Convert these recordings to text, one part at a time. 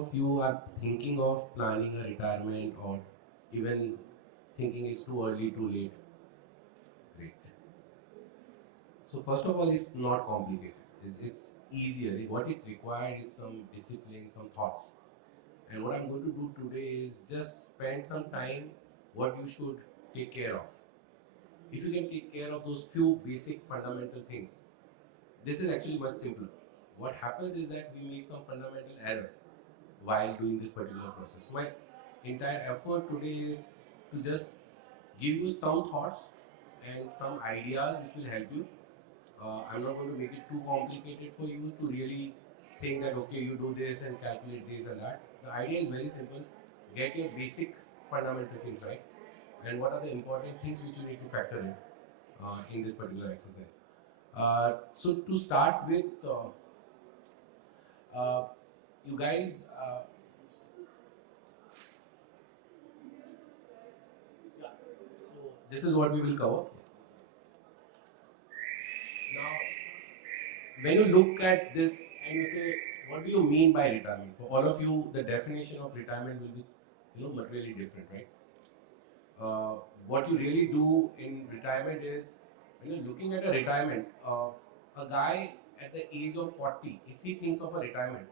of you are thinking of planning a retirement or even thinking it's too early, too late? Great. So first of all, it's not complicated. It's easier. What it required is some discipline, some thoughts. And what I'm going to do today is just spend some time what you should take care of. If you can take care of those few basic fundamental things, this is actually much simpler. What happens is that we make some fundamental error while doing this particular process. So my entire effort today is to just give you some thoughts and some ideas which will help you. I'm not going to make it too complicated for you to really saying that okay, you do this and calculate this and that. The idea is very simple. Get your basic fundamental things right, and what are the important things which you need to factor in this particular exercise. So to start with, uh, you guys, yeah, so this is what we will cover. Now, when you look at this and you say, what do you mean by retirement? For all of you, the definition of retirement will be, materially different, right? Uh, what you really do in retirement is, when you're looking at a retirement, a guy at the age of 40, if he thinks of a retirement,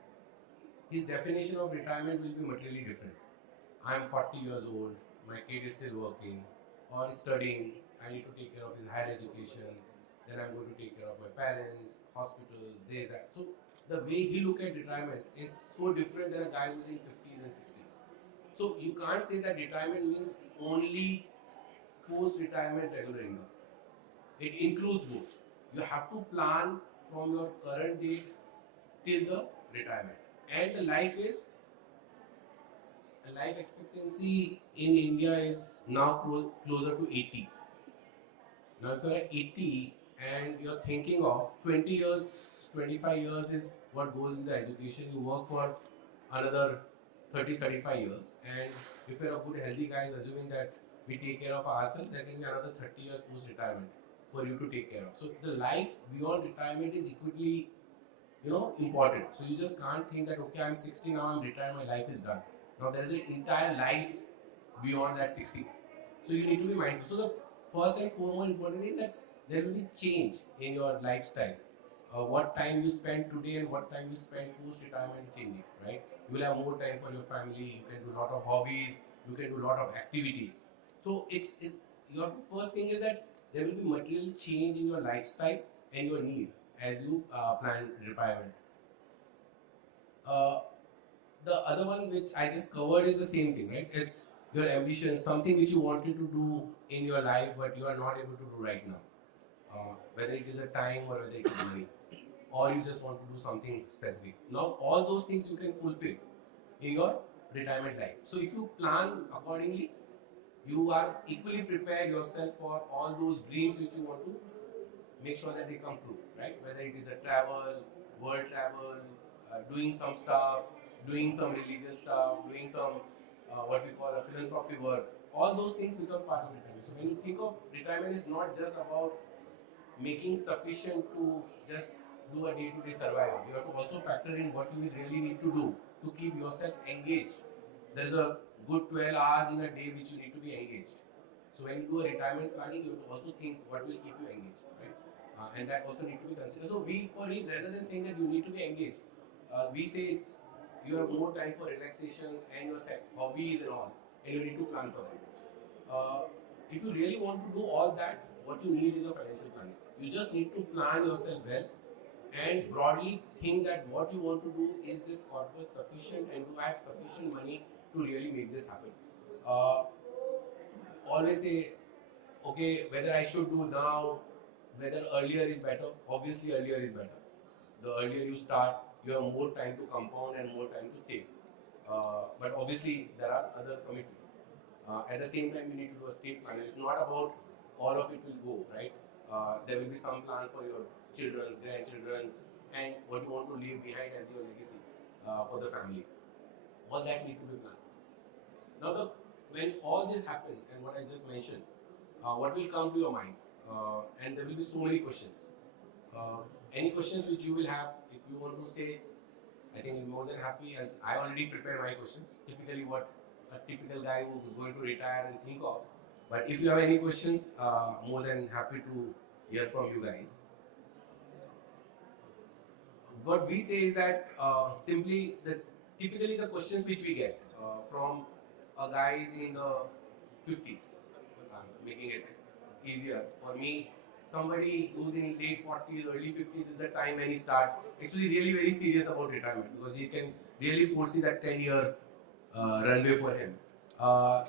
his definition of retirement will be materially different. I'm 40 years old, my kid is still working or studying, I need to take care of his higher education, then I'm going to take care of my parents, hospitals, this, that. So the way he look at retirement is so different than a guy who's in 50s and 60s. So you can't say that retirement means only post-retirement regular income. It includes both. You have to plan from your current date till the retirement. And the life expectancy in India is now closer to 80. Now, if you're at 80 and you're thinking of 20 years, 25 years is what goes in the education, you work for another 30, 35 years. And if you're a good, healthy guy, assuming that we take care of ourselves, there can be another 30 years post retirement for you to take care of. So, the life beyond retirement is equally important. So you just can't think that okay, I'm 60 now, I'm retired, my life is done. Now there is an entire life beyond that 60. So you need to be mindful. So the first and foremost important is that there will be change in your lifestyle. What time you spend today and what time you spend post retirement changing, right? You will have more time for your family. You can do a lot of hobbies. You can do a lot of activities. So it's your first thing is that there will be material change in your lifestyle and your need as you plan retirement. Uh, the other one which I just covered is the same thing, right? It's your ambition, something which you wanted to do in your life but you are not able to do right now. Whether it is a time or whether it is money, or you just want to do something specific. Now, all those things you can fulfill in your retirement life. So, if you plan accordingly, you are equally prepared yourself for all those dreams which you want to make sure that they come true, right? Whether it is a travel, world travel, doing some stuff, doing some religious stuff, doing some what we call a philanthropy work, all those things become part of retirement. So when you think of retirement, it's not just about making sufficient to just do a day-to-day survival. You have to also factor in what you really need to do to keep yourself engaged. There is a good 12 hours in a day which you need to be engaged. So when you do a retirement planning, you have to also think what will keep you engaged, right? And that also need to be considered. So we, for it, rather than saying that you need to be engaged, we say it's you have more time for relaxations and your hobbies and all, and you need to plan for them. If you really want to do all that, what you need is a financial planning. You just need to plan yourself well and broadly think that what you want to do is this corpus sufficient and do I have sufficient money to really make this happen. Uh, Always say, okay, whether I should do now, whether earlier is better. Obviously, earlier is better. The earlier you start, you have more time to compound and more time to save. But obviously, there are other commitments. At the same time, you need to do a estate plan. It's not about all of it will go, right? There will be some plan for your children's, grandchildren's, and what you want to leave behind as your legacy for the family. All that need to be planned. Now, when all this happens and what I just mentioned, what will come to your mind? And there will be so many questions. Any questions which you will have, if you want to say, I think I'm more than happy, and I already prepared my questions. Typically, what a typical guy who is going to retire and think of. But if you have any questions, more than happy to hear from you guys. What we say is that simply the typically the questions which we get from guys in the 50s, making it easier for me. Somebody who's in late 40s, early 50s is the time when he starts actually really very serious about retirement, because he can really foresee that 10-year runway for him.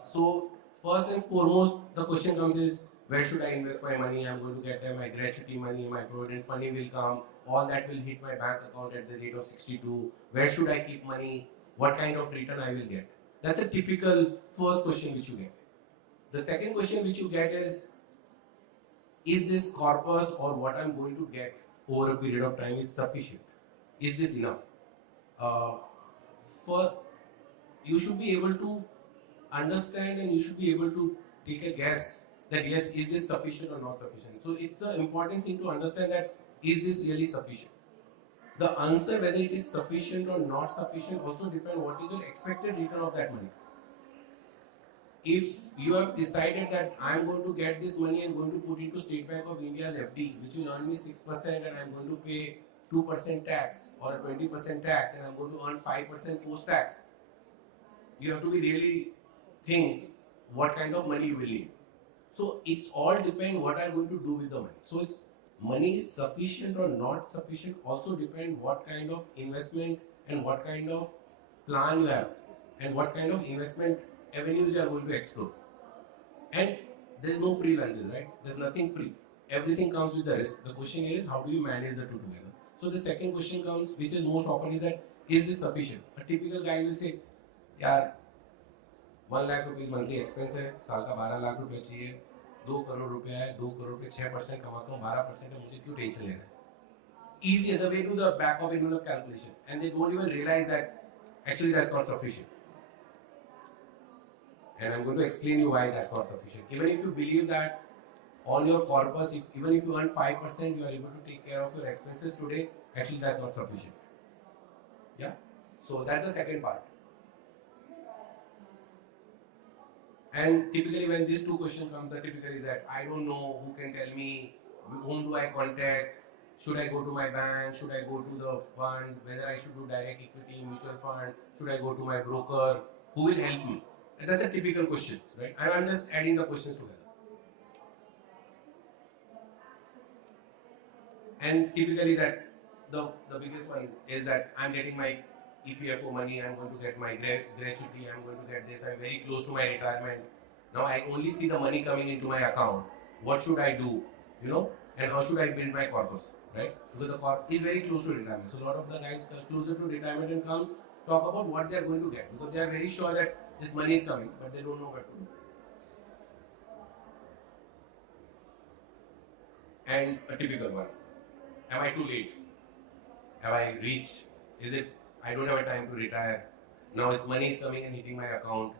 So first and foremost, the question comes is, where should I invest my money? I'm going to get my gratuity money, my provident money will come, all that will hit my bank account at the rate of 62. Where should I keep money? What kind of return I will get? That's a typical first question which you get. The second question which you get is this corpus or what I'm going to get over a period of time is sufficient? Is this enough? For you should be able to understand, and you should be able to take a guess that yes, is this sufficient or not sufficient. So it's an important thing to understand that is this really sufficient. The answer whether it is sufficient or not sufficient also depends what is your expected return of that money. If you have decided that I am going to get this money and going to put it to State Bank of India's FD, which will earn me 6%, and I am going to pay 2% tax or a 20% tax, and I am going to earn 5% post-tax, you have to be really think what kind of money you will need. So it's all depend what I'm going to do with the money. So it's money is sufficient or not sufficient also depend what kind of investment and what kind of plan you have and what kind of investment avenues you are going to explore. And there's no free lunches, right? There's nothing free. Everything comes with the risk. The question here is how do you manage the two together? So the second question comes, which is most often, is that is this sufficient? A typical guy will say, यार 1 lakh rupees monthly expense है, साल का 12 लाख रुपए चाहिए, 2 करोड़ रुपया है, 2 करोड़ पे 6% कमाता हूँ, 12% है, मुझे क्यों टेंशन लेना है? Easier, the way to the back of envelope calculation, and they don't even realize that actually that's not sufficient. And I'm going to explain you why that's not sufficient. Even if you believe that on your corpus, even if you earn 5%, you are able to take care of your expenses today, actually that's not sufficient. Yeah? So that's the second part. And typically when these two questions come, the typical is that I don't know who can tell me, whom do I contact, should I go to my bank, should I go to the fund, whether I should do direct equity, mutual fund, should I go to my broker, who will help me? And that's a typical question, right? I'm just adding the questions together. And typically that the biggest one is that I'm getting my EPFO money, I'm going to get my gratuity, I'm going to get this, I'm very close to my retirement. Now I only see the money coming into my account. What should I do? You know, and how should I build my corpus, right? Because the corpus is very close to retirement. So a lot of the guys closer to retirement and comes talk about what they are going to get, because they are very sure that this money is coming, but they don't know what to do. And a typical one. Am I too late? Have I reached? Is it, I don't have a time to retire. Now if money is coming and hitting my account,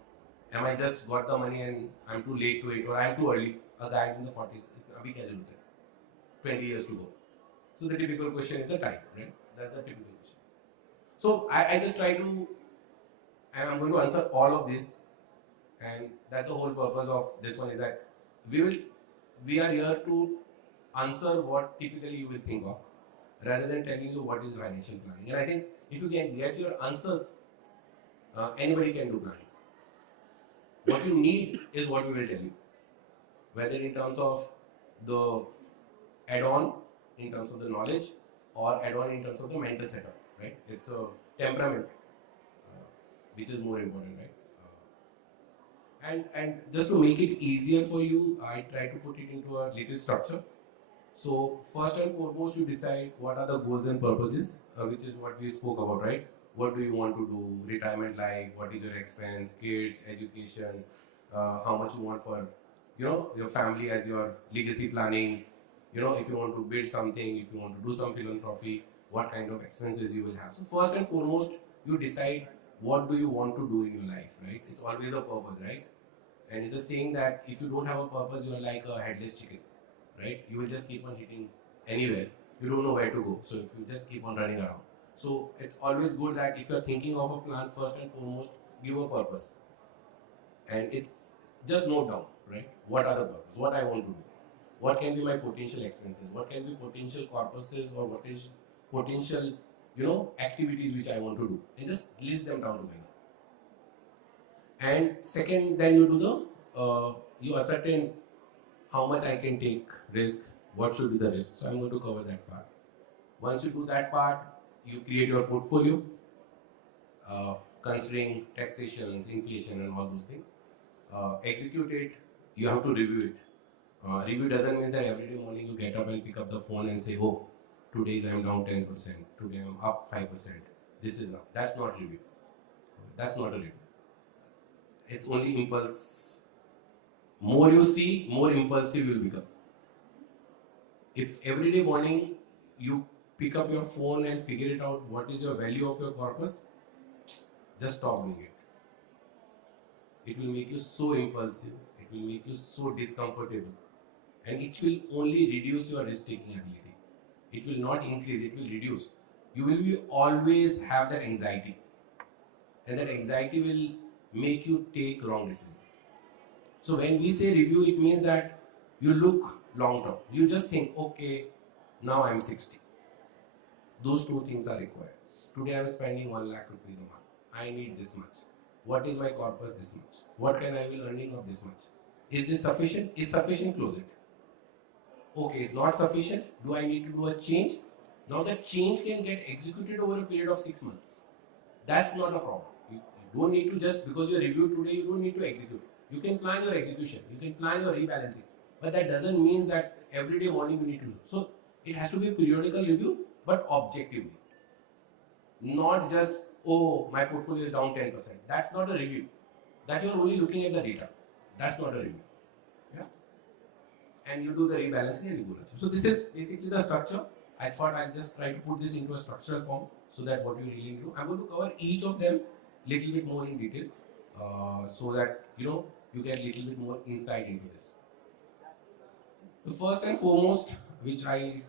am I just got the money and I'm too late to it, or I'm too early? A guy is in the 40s, abhi kya zarorat hai? 20 years to go. So the typical question is the time, right? That's the typical question. So I just try to, and I'm going to answer all of this, and that's the whole purpose of this one, is that we are here to answer what typically you will think of, rather than telling you what is financial planning. And I think if you can get your answers, anybody can do planning. What you need is what we will tell you, whether in terms of the add-on, in terms of the knowledge, or add-on in terms of the mental setup, right? It's a temperament, which is more important, right? And just to make it easier for you, I try to put it into a little structure. So first and foremost, you decide what are the goals and purposes, which is what we spoke about, right? What do you want to do? Retirement life, what is your expense, kids, education, how much you want for, your family as your legacy planning, if you want to build something, if you want to do some philanthropy, what kind of expenses you will have. So first and foremost, you decide what do you want to do in your life, right? It's always a purpose, right? And it's a saying that if you don't have a purpose, you are like a headless chicken, right? You will just keep on hitting anywhere. You don't know where to go. So if you just keep on running around. So it's always good that if you're thinking of a plan, first and foremost, give a purpose. And it's just note down, right? What are the purpose? What I want to do? What can be my potential expenses? What can be potential corpuses or what is potential, activities which I want to do? And just list them down together. And second, then you do you ascertain how much I can take risk, what should be the risk. So I'm going to cover that part. Once you do that part, you create your portfolio, considering taxation, inflation, and all those things. Execute it, you have to review it. Review doesn't mean that every day morning you get up and pick up the phone and say, oh, today I'm down 10%, today I'm up 5%, this is up. That's not review. That's not a review. It's only impulse. More you see, more impulsive you will become. If every day morning you pick up your phone and figure it out what is your value of your corpus, just stop doing it. It will make you so impulsive, it will make you so discomfortable, and it will only reduce your risk-taking ability. It will not increase, it will reduce. You will always have that anxiety, and that anxiety will make you take wrong decisions. So when we say review, it means that you look long term. You just think, okay, now I'm 60. Those two things are required. Today I'm spending 1 lakh rupees a month. I need this much. What is my corpus this much? What can I be earning of this much? Is this sufficient? Is sufficient, close it. Okay, it's not sufficient. Do I need to do a change? Now that change can get executed over a period of 6 months. That's not a problem. You don't need to just, because you reviewed today, you don't need to execute. You can plan your execution. You can plan your rebalancing. But that doesn't mean that every day morning you need to do. So it has to be a periodical review, but objectively. Not just, oh, my portfolio is down 10%. That's not a review. That you're only looking at the data. That's not a review. Yeah? And you do the rebalancing and you go. So this is basically the structure. I thought I'll just try to put this into a structural form so that what you really do. I'm going to cover each of them little bit more in detail so that you get little bit more insight into this. The first and foremost, which I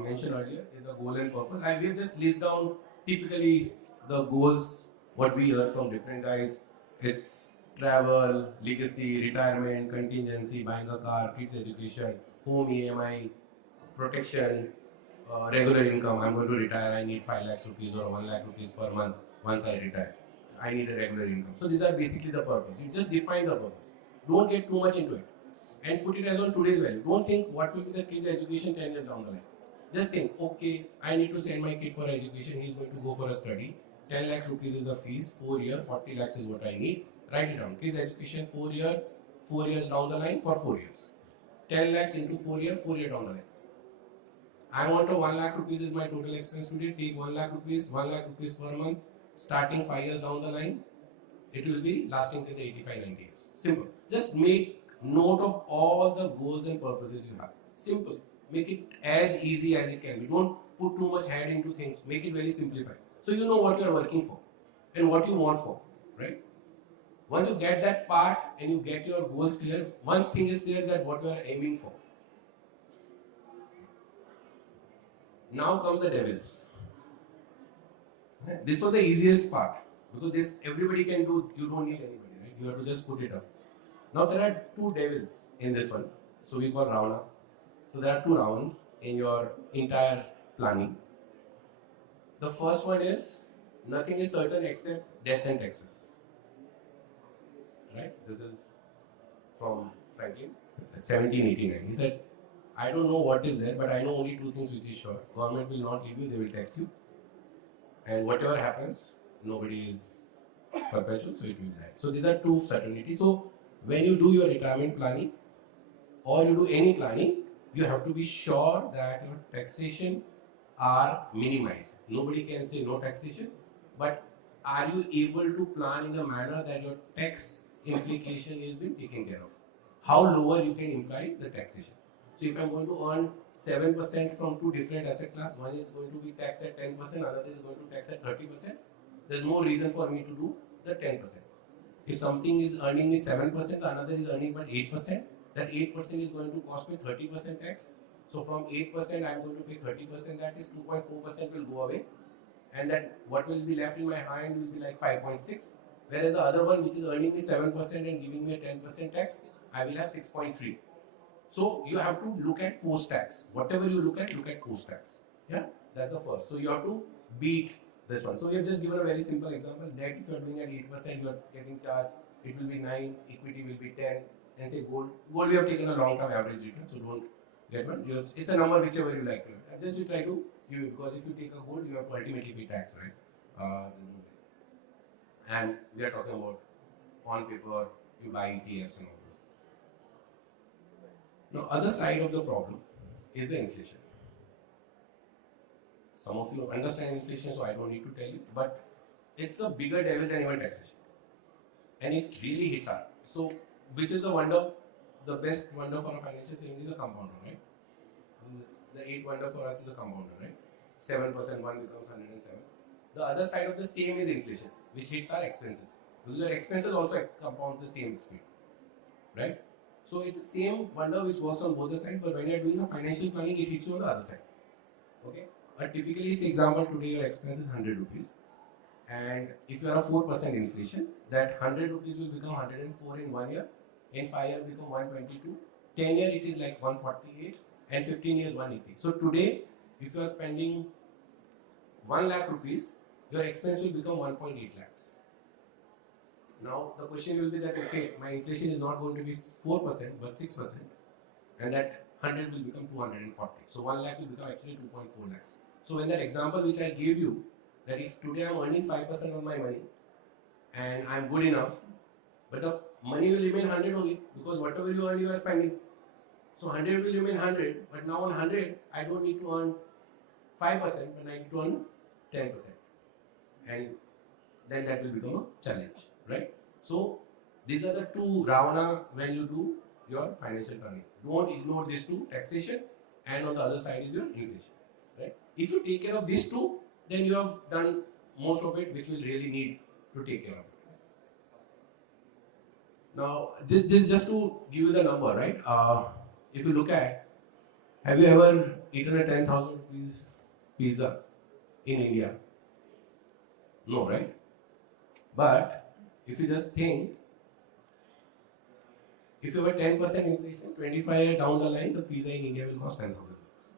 mentioned earlier, is the goal and purpose. I will just list down typically the goals what we hear from different guys. It's travel, legacy, retirement, contingency, buying a car, kids education, home EMI, protection, regular income. I'm going to retire. I need 5 lakhs rupees or 1 lakh rupees per month once I retire. I need a regular income. So these are basically the purpose. You just define the purpose. Don't get too much into it. And put it as on today's value. Don't think what will be the kid education 10 years down the line. Just think, okay, I need to send my kid for education. He's going to go for a study. 10 lakh rupees is the fees. 4 years, 40 lakhs is what I need. Write it down. Kids education 4 years down the line for 4 years. 10 lakhs into 4 years down the line. I want a 1 lakh rupees is my total expense today. Take 1 lakh rupees per month. Starting 5 years down the line, it will be lasting till the 85, 90 years. Simple. Just make note of all the goals and purposes you have. Simple. Make it as easy as it can be. Don't put too much head into things. Make it very simplified. So you know what you are working for and what you want for, right? Once you get that part and you get your goals clear, one thing is clear that what you are aiming for. Now comes the devils. This was the easiest part because this everybody can do. You don't need anybody, right? You have to just put it up. Now there are two devils in this one. So we call Ravana. So there are two Ravans in your entire planning. The first one is nothing is certain except death and taxes. Right? This is from Franklin, 1789. He said, I don't know what is there, but I know only two things which is sure. Government will not leave you, they will tax you. And whatever happens, nobody is perpetual, so it will die. So these are two certainties. So when you do your retirement planning or you do any planning, you have to be sure that your taxation are minimized. Nobody can say no taxation, but are you able to plan in a manner that your tax implication is being taken care of? How lower you can imply the taxation. So if I'm going to earn 7% from two different asset class, one is going to be taxed at 10%, another is going to tax at 30%. There's no reason for me to do the 10%. If something is earning me 7%, another is earning but 8%, that 8% is going to cost me 30% tax. So from 8%, I'm going to pay 30%, that is 2.4% will go away. and that what will be left in my hand will be like 5.6, whereas the other one which is earning me 7% and giving me a 10% tax, I will have 6.3. So you have to look at post-tax. Whatever you look at post-tax. Yeah, that's the first. So you have to beat this one. So we have just given a very simple example. Debt, if you are doing at 8%, you are getting charged. It will be 9, equity will be 10, and say gold. Gold we have taken a long-term average return, so don't get one. It's a number whichever you like to have. Just you try to give it, because if you take a gold, you have to ultimately pay tax, right? And we are talking about on paper, you buy ETFs and all those things. Now, other side of the problem is the inflation. Some of you understand inflation, so I don't need to tell you, but it's a bigger devil than even taxation. And it really hits hard. So, which is the wonder? The best wonder for a financial saving is a compounder, right? The 8th wonder for us is a compounder, right? 7% 1 becomes 107. The other side of the same is inflation, which hits our expenses. Because our expenses also compound the same speed, right? So it's the same wonder which works on both the sides, but when you're doing a financial planning, it hits you on the other side. Okay? A typically, say example, today your expense is 100 rupees. And if you are a 4% inflation, that 100 rupees will become 104 in 1 year, in 5 years become 122, 10 years it is like 148, and 15 years 180. So today, if you are spending 1 lakh rupees, your expense will become 1.8 lakhs. Now the question will be that, okay, my inflation is not going to be 4% but 6%, and that 100 will become 240. So 1 lakh will become actually 2.4 lakhs. So in that example which I gave you, that if today I am earning 5% of my money and I am good enough, but the money will remain 100 only, because whatever you earn you are spending. So 100 will remain 100, but now on 100 I don't need to earn 5%, but I need to earn 10%. And then that will become a challenge, right? So these are the two Ravana when you do your financial planning. Don't ignore these two, taxation, and on the other side is your inflation, right? If you take care of these two, then you have done most of it which will really need to take care of it. Now, this just to give you the number, right? If you look at, have you ever eaten a 10,000 rupees pizza in India? No, right? But if you just think, if you have a 10% inflation, 25 years down the line, the pizza in India will cost 10,000 rupees.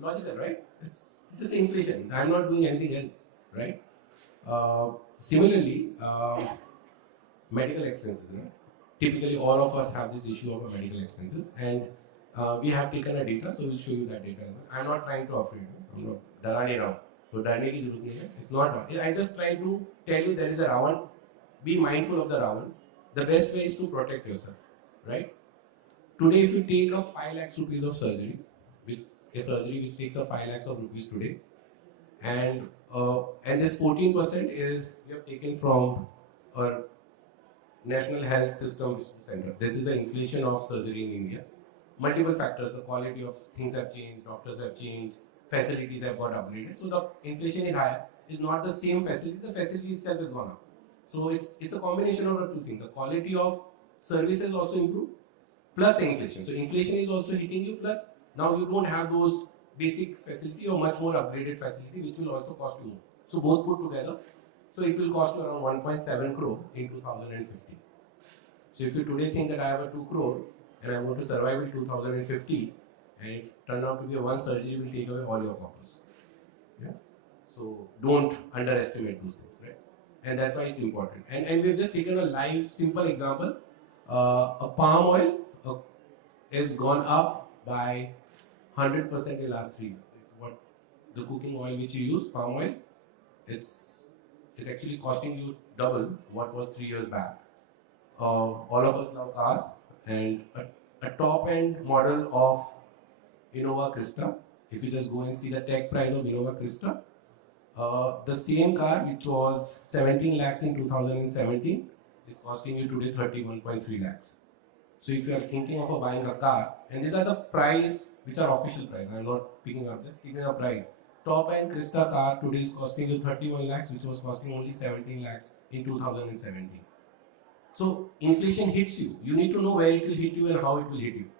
Logical, right? It's just inflation. I'm not doing anything else, right? Similarly, medical expenses, right? Typically, all of us have this issue of medical expenses, and we have taken a data, so we'll show you that data as well. I'm not trying to offend you. I'm not darane around. So darne ki zarurat nahi hai. It's not. I just try to tell you there is a Ravan. Be mindful of the Ravan. The best way is to protect yourself, right? Today, if you take a 5 lakhs rupees of surgery, which takes a 5 lakhs of rupees today, and this 14% is we have taken from our National Health System Research Center. This is the inflation of surgery in India. Multiple factors, the quality of things have changed, doctors have changed, facilities have got upgraded. So the inflation is higher. It's not the same facility, the facility itself is gone up. So it's a combination of the two things. The quality of services also improved, plus the inflation. So inflation is also hitting you, plus now you don't have those basic facility or much more upgraded facility, which will also cost you more. So both put together, so it will cost you around 1.7 crore in 2050. So if you today think that I have a 2 crore and I'm going to survive in 2050, and if turn out to be a one surgery will take away all your coppers. Yeah. So don't underestimate those things, right? And that's why it's important. And we've just taken a live, simple example. A palm oil has gone up by 100% in the last 3 years. What the cooking oil which you use, palm oil, it's actually costing you double what was 3 years back. All of us love cars, and a top-end model of Innova Crysta. If you just go and see the tech price of Innova Crysta, the same car which was 17 lakhs in 2017 is costing you today 31.3 lakhs. So if you are thinking of buying a car, and these are the price which are official price, I'm not picking up, just giving a price. Top end Crysta car today is costing you 31 lakhs, which was costing only 17 lakhs in 2017. So inflation hits you. You need to know where it will hit you and how it will hit you.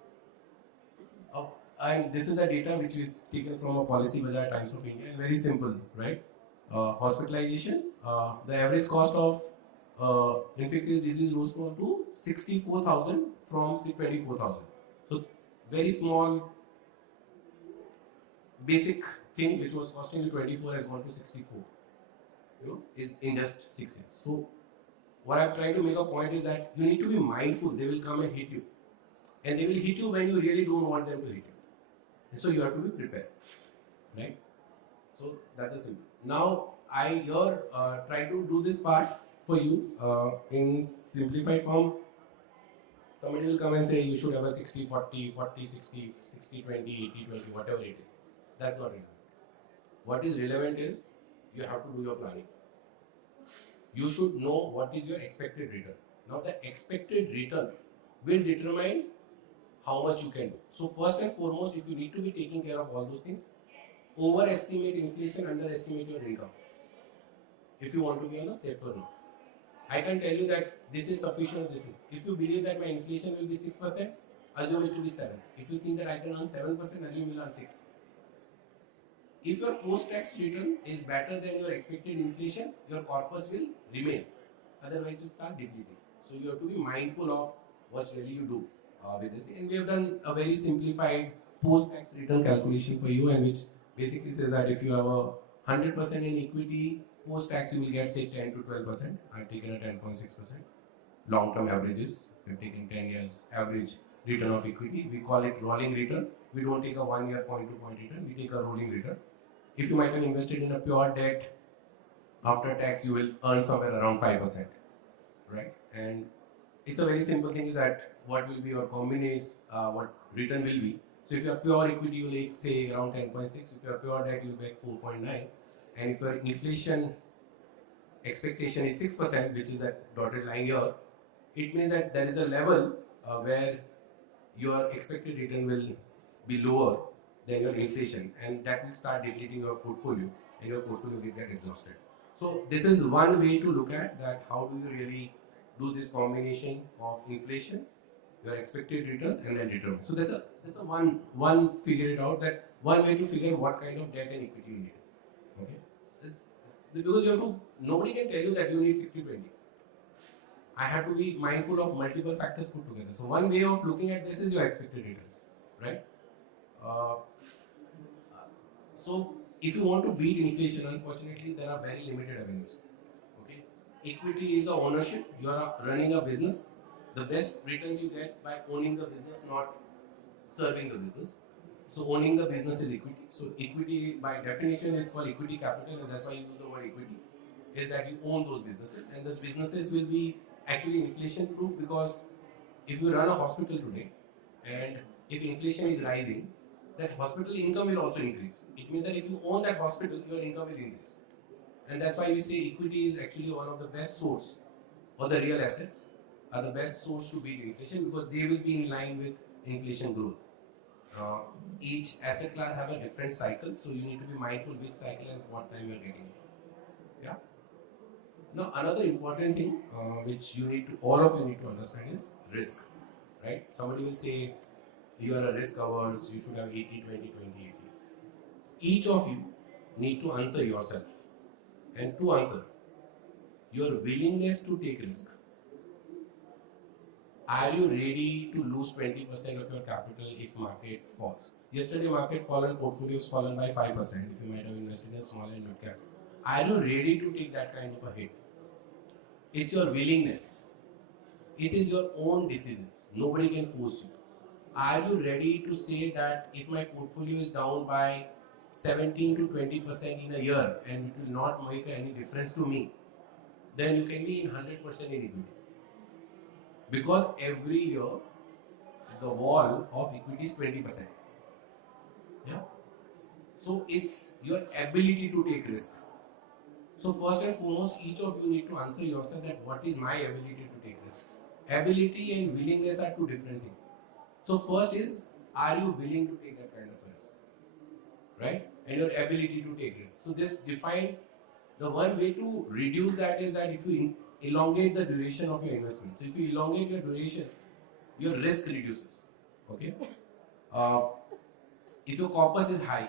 and this is the data which is taken from a Policy Bazaar Times of India. Very simple, right? Hospitalization, the average cost of infectious disease rose to 64,000 from 24,000. So very small, basic thing which was costing you 24 has gone to 64. Is in just 6 years. So what I'm trying to make a point is that you need to be mindful. They will come and hit you, and they will hit you when you really don't want them to hit you. And so you have to be prepared, right? So that's a simple. Now I here try to do this part for you in simplified form. Somebody will come and say you should have a 60-40, 40-60, 60-20, 80-20, whatever it is. That's not relevant. What is relevant is you have to do your planning. You should know what is your expected return. Now the expected return will determine how much you can do. So first and foremost, if you need to be taking care of all those things, overestimate inflation, underestimate your income. If you want to be on a safer note. I can tell you that this is sufficient, this is. If you believe that my inflation will be 6%, assume it to be 7. If you think that I can earn 7%, assume you'll earn 6. If your post-tax return is better than your expected inflation, your corpus will remain. Otherwise, you start depleting. So you have to be mindful of what really you do with this. And we have done a very simplified post-tax return calculation for you, and which basically says that if you have a 100% in equity, post-tax you will get say 10 to 12%. I've taken a 10.6%. Long-term averages, we've taken 10 years average return of equity. We call it rolling return. We don't take a 1 year point-to-point return, we take a rolling return. If you might have invested in a pure debt, after tax you will earn somewhere around 5%, right? And it's a very simple thing is that what will be your combination, what return will be. So if you have pure equity, you will say around 10.6. If you have pure debt, you will make 4.9. And if your inflation expectation is 6%, which is that dotted line here, it means that there is a level where your expected return will be lower than your inflation, and that will start depleting your portfolio, and your portfolio will get exhausted. So this is one way to look at that. How do you really do this combination of inflation, your expected returns, and then return? So that's a one figure it out, that one way to figure what kind of debt and equity you need. Okay, because you have to. Nobody can tell you that you need 60-20. I have to be mindful of multiple factors put together. So one way of looking at this is your expected returns, right? So if you want to beat inflation, unfortunately, there are very limited avenues. Okay, equity is a ownership. You are running a business. The best returns you get by owning the business, not serving the business. So owning the business is equity. So equity, by definition, is called equity capital, and that's why I use the word equity. Is that you own those businesses, and those businesses will be actually inflation proof, because if you run a hospital today, and if inflation is rising, that hospital income will also increase. It means that if you own that hospital, your income will increase. And that's why we say equity is actually one of the best source, or the real assets are the best source to beat inflation, because they will be in line with inflation growth. Each asset class have a different cycle, so you need to be mindful which cycle and what time you are getting it. Yeah. Now another important thing which you need to, all of you need to understand is risk, right? Somebody will say you are a risk averse, you should have 80-20, 20-80. Each of you need to answer yourself, and to answer your willingness to take risk. Are you ready to lose 20% of your capital if market falls? Yesterday market fallen, portfolios fallen by 5% if you might have invested in small and mid cap. Are you ready to take that kind of a hit? It's your willingness. It is your own decisions. Nobody can force you. Are you ready to say that if my portfolio is down by 17 to 20% in a year and it will not make any difference to me, then you can be in 100% in equity? Because every year the wall of equity is 20%. Yeah. So it's your ability to take risk. So first and foremost, each of you need to answer yourself that what is my ability to take risk? Ability and willingness are two different things. So first is, are you willing to take that kind of risk, right? And your ability to take risk. So this define, the one way to reduce that is that if you elongate the duration of your investment. So if you elongate your duration, your risk reduces. Okay. If your corpus is high,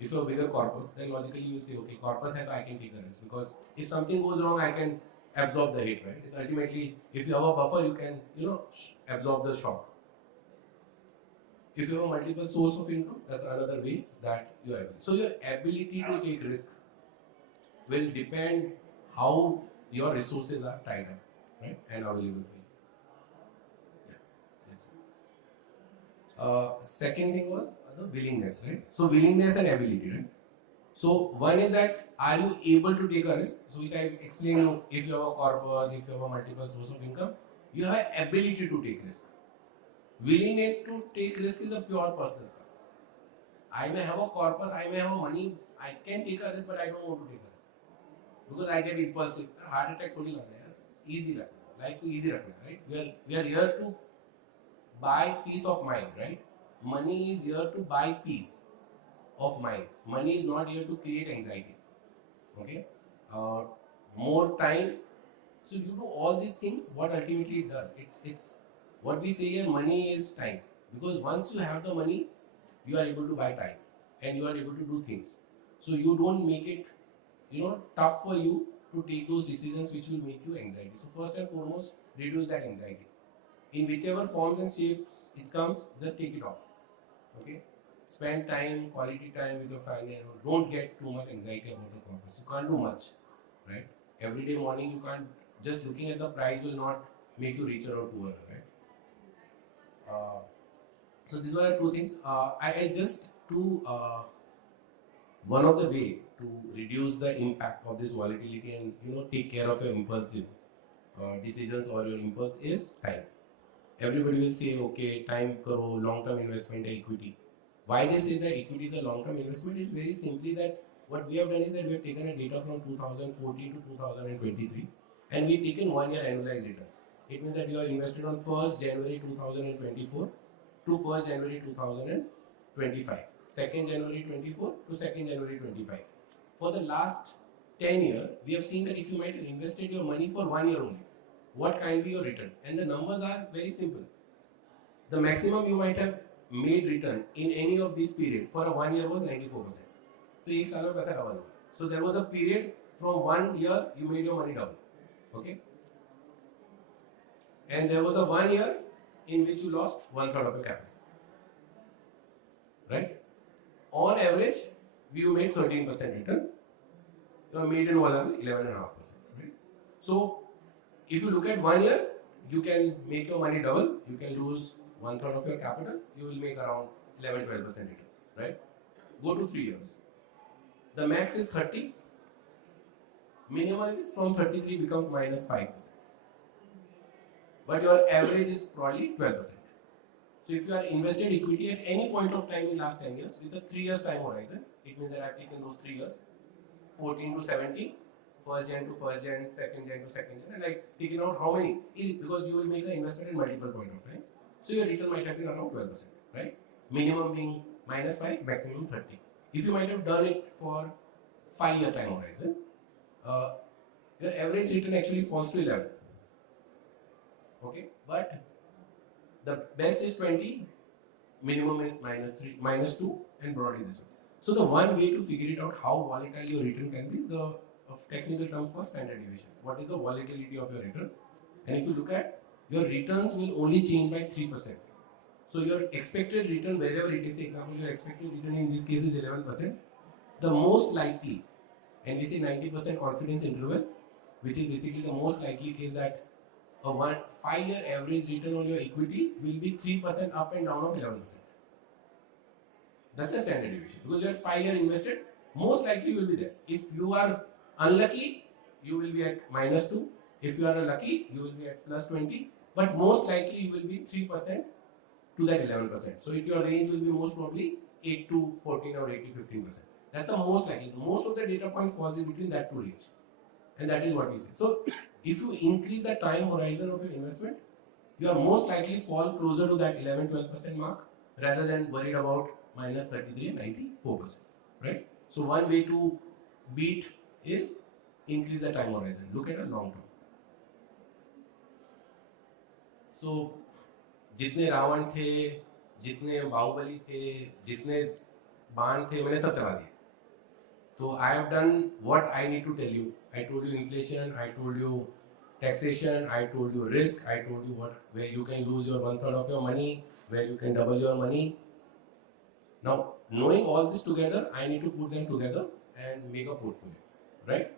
if you're a bigger corpus, then logically you will say, okay, corpus hai, I can take a risk, because if something goes wrong, I can absorb the hit, right? It's ultimately, if you have a buffer, you can, absorb the shock. If you have a multiple source of income, that's another way that you are able. So your ability to take risk will depend how your resources are tied up, right, and available for you. Second thing was the willingness, right? So willingness and ability, right? So one is that, are you able to take a risk? So which I explained you, if you have a corpus, if you have a multiple source of income, you have ability to take risk. Willingness to take risk is a pure personal stuff. I may have a corpus, I may have money, I can take a risk, but I don't want to take a risk. Because I get impulsive. Heart attack थोड़ी लाना है, easy रखना, life को easy रखना, right? We are here to buy peace of mind, right? Money is here to buy peace of mind. Money is not here to create anxiety. Okay? More time. So you do all these things, what ultimately it does? It's what we say here, money is time. Because once you have the money, you are able to buy time and you are able to do things. So you don't make it, tough for you to take those decisions which will make you anxiety. So first and foremost, reduce that anxiety. In whichever forms and shapes it comes, just take it off. Okay? Spend time, quality time with your family, and don't get too much anxiety about the corpus. You can't do much, right? Every day morning you can't, just looking at the price will not make you richer or poorer, right? So these were the two things. I just to one of the way to reduce the impact of this volatility and take care of your impulsive decisions or your impulse is time. Everybody will say, okay, time karo, long-term investment equity. Why they say that equity is a long-term investment is very simply that what we have done is that we have taken a data from 2014 to 2023 and we've taken 1 year annualized return. It means that you are invested on 1st January 2024 to 1st January 2025. 2nd January 24 to 2nd January 25. For the last 10 years, we have seen that if you might have invested your money for 1 year only, what can be your return? And the numbers are very simple. The maximum you might have made return in any of these period for a 1 year was 94%. So there was a period from 1 year you made your money double. Okay? And there was a 1 year in which you lost 1/3 of your capital. Right? On average, you made 13% return. Your median was 11.5%. Right? So if you look at 1 year, you can make your money double. You can lose 1/3 of your capital. You will make around 11-12% return. Right? Go to 3 years. The max is 30. Minimum is from 33 become minus 5%. But your average is probably 12%. So if you are invested equity at any point of time in last 10 years with a 3 years time horizon, it means that I have taken those 3 years, 14 to 17, 1st Jan to 1st Jan, 2nd Jan to 2nd Jan, and like taking out how many, because you will make an investment in multiple point of time. So your return might have been around 12%, right? Minimum being minus 5, maximum 30. If you might have done it for 5 year time horizon, your average return actually falls to 11. Okay, but the best is 20, minimum is minus 3, minus 2, and broadly this one. So the one way to figure it out how volatile your return can be is the technical terms called standard deviation. What is the volatility of your return? And if you look at, your returns will only change by 3%. So your expected return, wherever it is, example, your expected return in this case is 11%. The most likely, and we say 90% confidence interval, which is basically the most likely case that a 5 year average return on your equity will be 3% up and down of 11%. That's a standard deviation. Because you are 5 year invested, most likely you will be there. If you are unlucky, you will be at minus 2. If you are lucky, you will be at plus 20. But most likely you will be 3% to that 11%. So your range will be most probably 8 to 14 or 8 to 15%. That's the most likely. Most of the data points falls in between that two range. And that is what we say. So if you increase the time horizon of your investment, you are most likely fall closer to that 11-12% mark rather than worried about minus 33 and 94%. Right? So one way to beat is increase the time horizon. Look at a long term. So जितने रावण थे जितने बाहुबली थे, जितने बाण थे, मैंने सब चला दिए. So I have done what I need to tell you. I told you inflation, I told you taxation, I told you risk, I told you what where you can lose your 1/3 of your money, where you can double your money. Now, knowing all this together, I need to put them together and make a portfolio, right?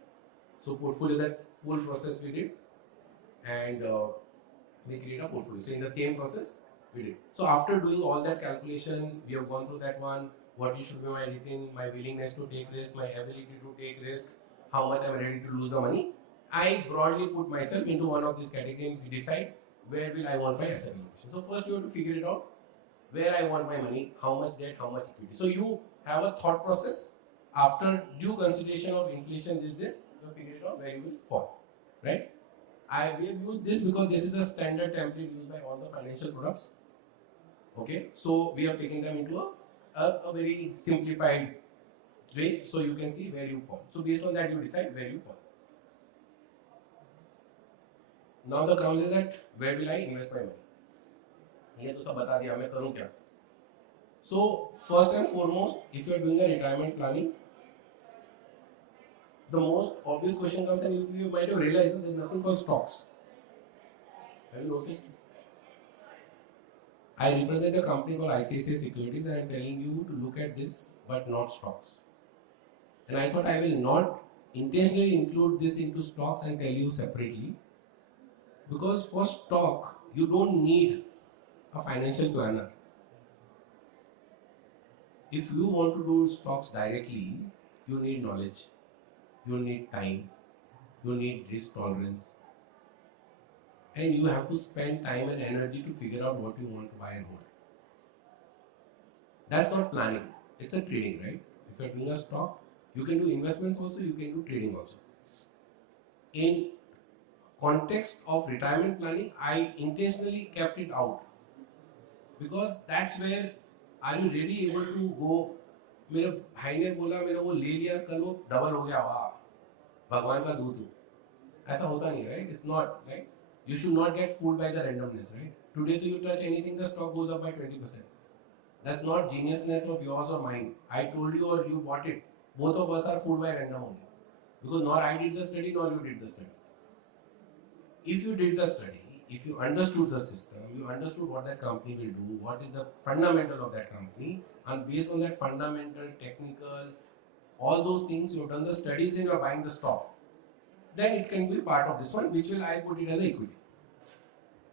So portfolio, that full process we did, and we create a portfolio. So in the same process, we did. So after doing all that calculation, we have gone through that one. What you should be my return, my willingness to take risk, my ability to take risk, how much I'm ready to lose the money. I broadly put myself into one of these categories. We decide where will I want my asset allocation. So first you have to figure it out where I want my money, how much debt, how much equity. So you have a thought process. After due consideration of inflation, this, you figure it out where you will fall, right? We have used this because this is a standard template used by all the financial products. Okay, so we are taking them into a very simplified way, so you can see where you fall. So based on that, you decide where you fall. Now the comes is that where will I invest my money? ये तो सब बता दिया मैं करूँ क्या? So first and foremost, if you are doing a retirement planning, the most obvious question comes, and if you might have realized that there is nothing called stocks. Have you noticed? I represent a company called ICICI Securities, and I am telling you to look at this, but not stocks. And I thought I will not intentionally include this into stocks and tell you separately, because for stock you don't need a financial planner. If you want to do stocks directly, you need knowledge, you need time, you need risk tolerance, and you have to spend time and energy to figure out what you want to buy and hold. That's not planning, it's a trading, right? If you're doing a stock, you can do investments also, you can do trading also. In context of retirement planning, I intentionally kept it out, because that's where are you really able to go. मेरे भाई ने बोला मेरे को ले लिया कल वो डबल हो गया, वाह भगवान का दूध हूँ, ऐसा होता नहीं, right? It's not, right? You should not get fooled by the randomness, right? Today you touch anything, the stock goes up by 20%. That's not geniusness of yours or mine. I told you or you bought it. Both of us are fooled by random only, because nor I did the study nor you did the study. If you did the study, if you understood the system, you understood what that company will do, what is the fundamental of that company, and based on that fundamental, technical, all those things, you have done the studies and you are buying the stock, then it can be part of this one, which will I put it as equity.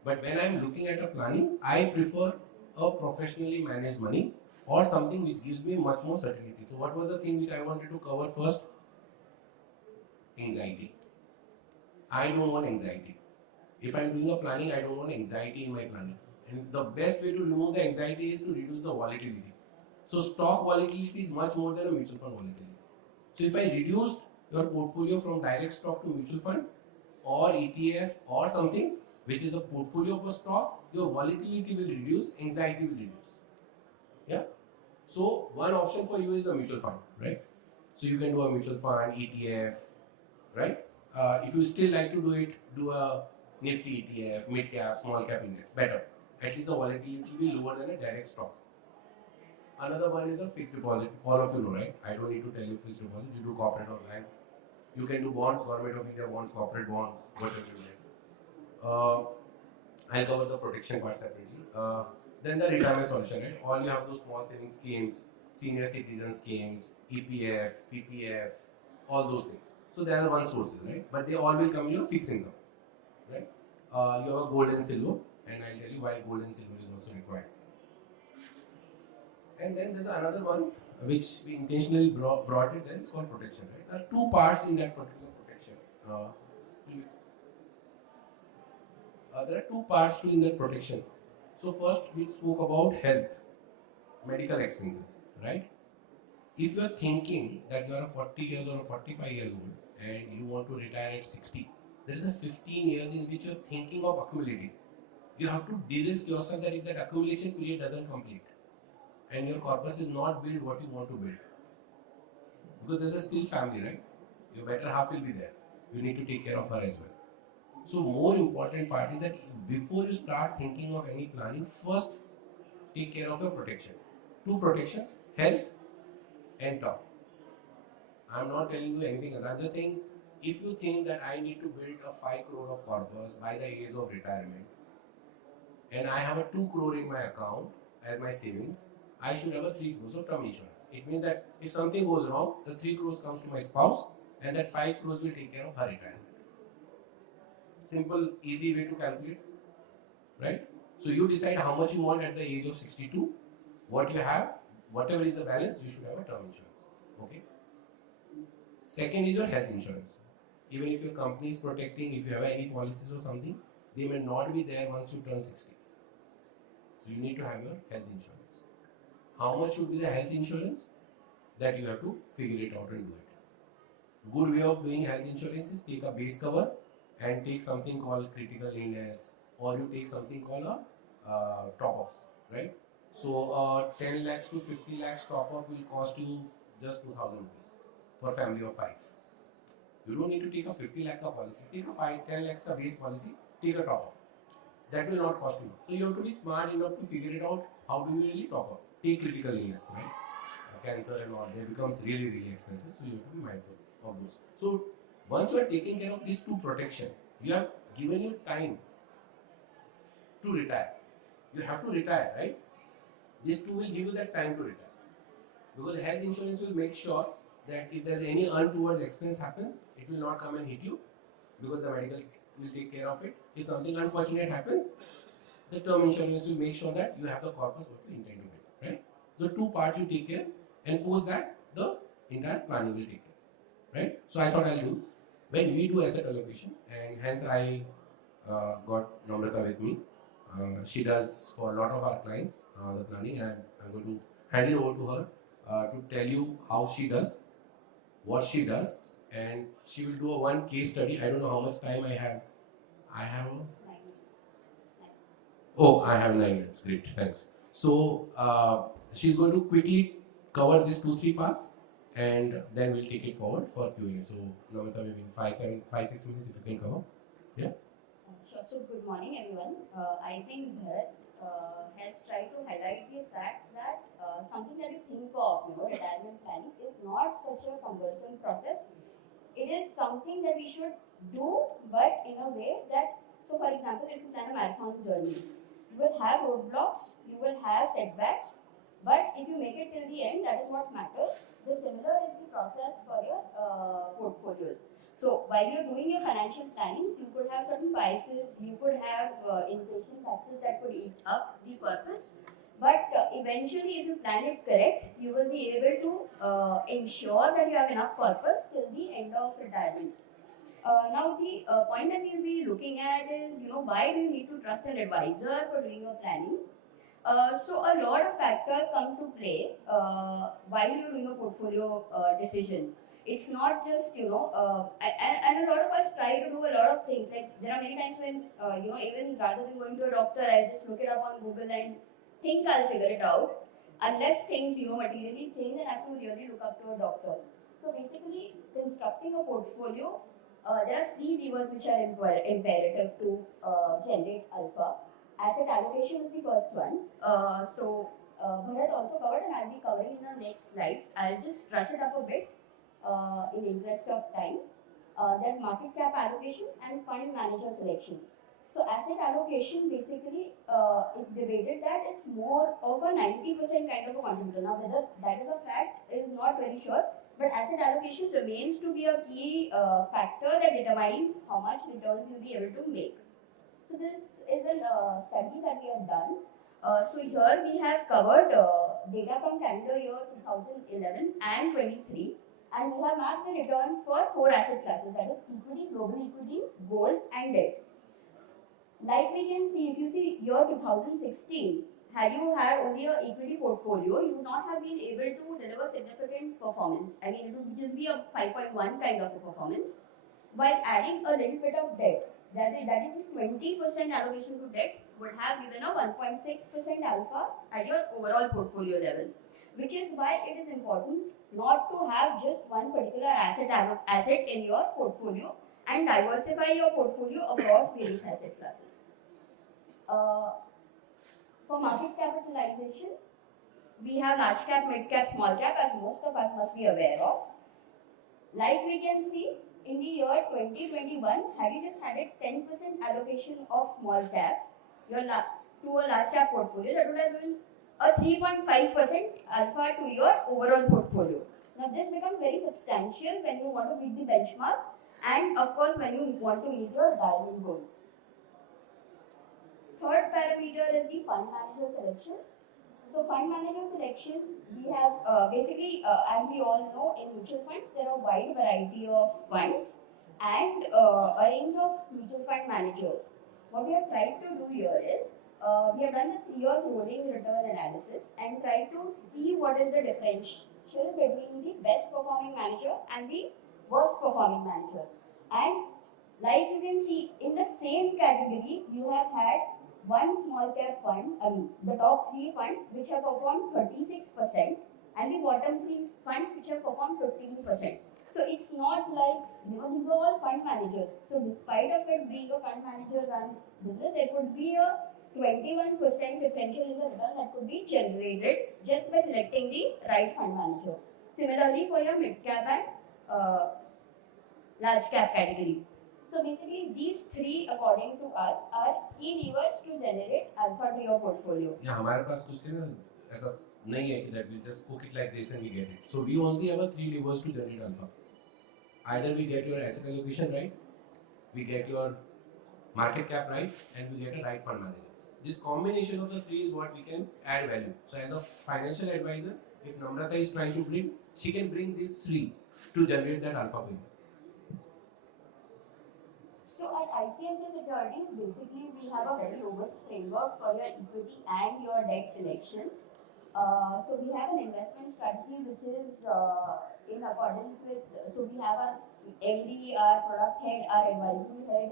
But when I am looking at a planning, I prefer a professionally managed money or something which gives me much more certainty. So what was the thing which I wanted to cover first? Anxiety. I don't want anxiety. If I'm doing a planning, I don't want anxiety in my planning. And the best way to remove the anxiety is to reduce the volatility. So stock volatility is much more than a mutual fund volatility. So if I reduce your portfolio from direct stock to mutual fund or ETF or something which is a portfolio for stock, your volatility will reduce, anxiety will reduce. Yeah. So one option for you is a mutual fund, right? So you can do a mutual fund, ETF, right? If you still like to do it, do a Nifty ETF, mid cap, small cap index, better. At least the volatility will be lower than a direct stock. Another one is a fixed deposit. All of you know, right? I don't need to tell you fixed deposit. You do corporate or bank. You can do bonds, Government of India bonds, corporate bonds, whatever you like. I'll cover the protection part separately. Then the retirement solution, right? All you have those small saving schemes, senior citizen schemes, EPF, PPF, all those things. So they are the one sources, right? But they all will come in your fixed income, right? You have a gold and silver, and I'll tell you why gold and silver is also required. And then there's another one which we intentionally brought it there. It's called protection, right? There are two parts in that particular protection. Please. There are two parts to in that protection. So first we spoke about health, medical expenses, right? If you are thinking that you are 40 years or 45 years old and you want to retire at 60, there is a 15 years in which you are thinking of accumulating. You have to de-risk yourself that if that accumulation period doesn't complete and your corpus is not built what you want to build, because there's a still family, right? Your better half will be there. You need to take care of her as well. So more important part is that before you start thinking of any planning, first take care of your protection. Two protections, health and term. I'm not telling you anything else. I'm just saying, if you think that I need to build a 5 crore of corpus by the age of retirement, and I have a 2 crore in my account as my savings, I should have a 3 crores of term insurance. It means that if something goes wrong, the 3 crores comes to my spouse, and that 5 crores will take care of her retirement. Simple, easy way to calculate, right? So you decide how much you want at the age of 62, what you have, whatever is the balance, you should have a term insurance. Okay. Second is your health insurance. Even if your company is protecting, if you have any policies or something, they may not be there once you turn 60. So you need to have your health insurance. How much should be the health insurance? That you have to figure it out and do it. Good way of doing health insurance is take a base cover and take something called critical illness, or you take something called a top-ups, right? So 10 lakhs to 50 lakhs top-up will cost you just 2,000 rupees for a family of 5. You don't need to take a 50 lakh policy. Take a 10 lakhs a base policy, take a top-up. That will not cost you. So you have to be smart enough to figure it out. How do you really top up? Take critical illness, right? Cancer and all, they becomes really, really expensive. So you have to be mindful of those. So once you are taking care of these two protection, you have given you time to retire. You have to retire, right? These two will give you that time to retire. Because health insurance will make sure that if there's any untoward expense happens, it will not come and hit you, because the medical will take care of it. If something unfortunate happens, the term insurance will make sure that you have the corpus what you intend to get, right? The two parts you take care, and post that the entire planning will take care, right? So I thought I'll do, when we do asset allocation, and hence I got Namrata with me. She does for a lot of our clients the planning, and I'm going to hand it over to her to tell you how she does, what she does, and she will do a one case study. I don't know how much time I have. I have 9 minutes. Oh, I have 9 minutes. Great, thanks. So she's going to quickly cover these 2-3 parts, and then we'll take it forward for Q&A. So Namrata, maybe in 5-6 minutes if you can cover. Yeah. Sure. So good morning, everyone. I think Bharat has tried to highlight the fact that something that you think of, retirement planning is not such a cumbersome process. It is something that we should do, but in a way that, so for example, if you plan a marathon journey, you will have roadblocks, you will have setbacks, but if you make it till the end, that is what matters. The similar is the process for your portfolios. So while you're doing your financial plannings, you could have certain biases, you could have inflation taxes that could eat up the purpose. But eventually, if you plan it correct, you will be able to ensure that you have enough corpus till the end of retirement. Now, the point that we'll be looking at is, why do you need to trust an advisor for doing your planning? So a lot of factors come to play while you're doing a portfolio decision. It's not just, and a lot of us try to do a lot of things. Like there are many times when, even rather than going to a doctor, I just look it up on Google and think I'll figure it out. Unless things, materially change, then I have to really look up to a doctor. So basically, constructing a portfolio, there are 3 levers which are imperative to generate alpha. Asset allocation is the first one. Bharat also covered, and I'll be covering in the next slides. I'll just brush it up a bit in interest of time. There's market cap allocation and fund manager selection. So asset allocation basically it's debated that it's more of a 90% kind of a contributor. Now whether that is a fact is not very sure, but asset allocation remains to be a key factor that determines how much returns you'll be able to make. So this is a study that we have done. So here we have covered data from calendar year 2011 and 23, and we have mapped the returns for 4 asset classes, that is equity, global equity, gold and debt. Like we can see, if you see year 2016, had you had only an equity portfolio, you would not have been able to deliver significant performance. I mean, it would just be a 5.1 kind of a performance, while adding a little bit of debt. That is 20% allocation to debt would have given a 1.6% alpha at your overall portfolio level, which is why it is important not to have just one particular asset in your portfolio and diversify your portfolio across various asset classes. For market capitalization, we have large cap, mid cap, small cap, as most of us must be aware of. Like we can see, in the year 2021, have you just added 10% allocation of small cap to a large cap portfolio, that would have been a 3.5% alpha to your overall portfolio. Now this becomes very substantial when you want to beat the benchmark and of course when you want to meet your retirement goals. Third parameter is the fund manager selection. So fund manager selection, we have basically, as we all know, in mutual funds, there are a wide variety of funds and a range of mutual fund managers. What we have tried to do here is, we have done the 3 years rolling return analysis and tried to see what is the differential between the best performing manager and the worst performing manager. And like you can see, in the same category, you have had one small cap fund, the top 3 funds which have performed 36% and the bottom 3 funds which have performed 15%. So it's not like, these are all fund managers. So despite of it being a fund manager run business, there could be a 21% differential in the return that could be generated just by selecting the right fund manager. Similarly for your mid cap and large cap category. So basically, these 3, according to us, are key levers to generate alpha to your portfolio. Yeah, हमारे पास कुछ के ना ऐसा नहीं है कि that we just cook it like this and we get it. So we only have a 3 levers to generate alpha. Either we get your asset allocation right, we get your market cap right, and we get a right fund manager. This combination of the 3 is what we can add value. So as a financial advisor, if Namrata is trying to bring, she can bring these 3 to generate that alpha value. So at ICICI Securities, basically we have a very robust framework for your equity and your debt selections. So we have an investment strategy which is in accordance with, so we have our MD, our product head, our advisory head,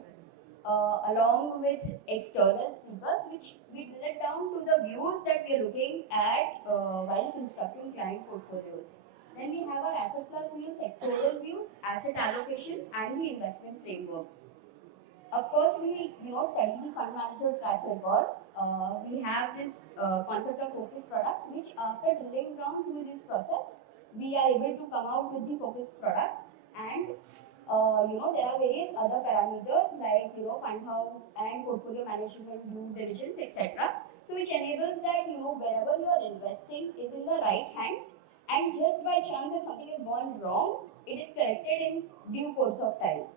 along with external speakers, which we drill it down to the views that we are looking at while constructing client portfolios. Then we have our asset class views, sectoral views, asset allocation, and the investment framework. Of course, we study the fund manager track record. We have this concept of focused products, which after drilling down through this process, we are able to come out with the focused products. And there are various other parameters like fund house and portfolio management, due diligence, etc. So which enables that wherever you are investing is in the right hands, and just by chance if something is gone wrong, it is corrected in due course of time.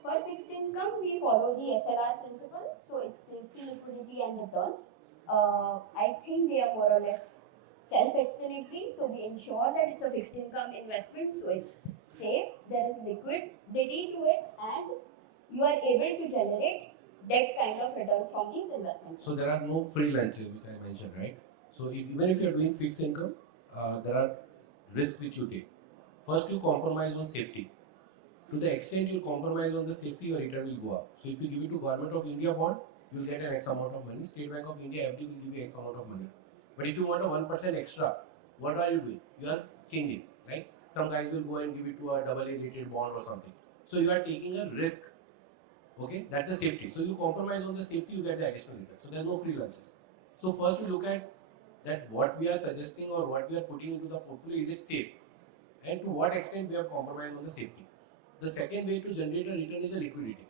For fixed income, we follow the SLR principle, so it's safety, liquidity, and returns. I think they are more or less self-explanatory, so we ensure that it's a fixed income investment, so it's safe, there is liquidity to it, and you are able to generate debt kind of returns from these investments. So there are no free lunches, which I mentioned, right? So even if you are doing fixed income, there are risks which you take. First, you compromise on safety. To the extent you compromise on the safety, your return will go up. So if you give it to Government of India bond, you will get an X amount of money. State Bank of India FD will give you X amount of money. But if you want a 1% extra, what are you doing? You are changing, right? Some guys will go and give it to a AA rated bond or something. So you are taking a risk. Okay, that's the safety. So you compromise on the safety, you get the additional return. So there are no free lunches. So first we look at that what we are suggesting or what we are putting into the portfolio, is it safe? And to what extent we have compromised on the safety. The second way to generate a return is a liquidity.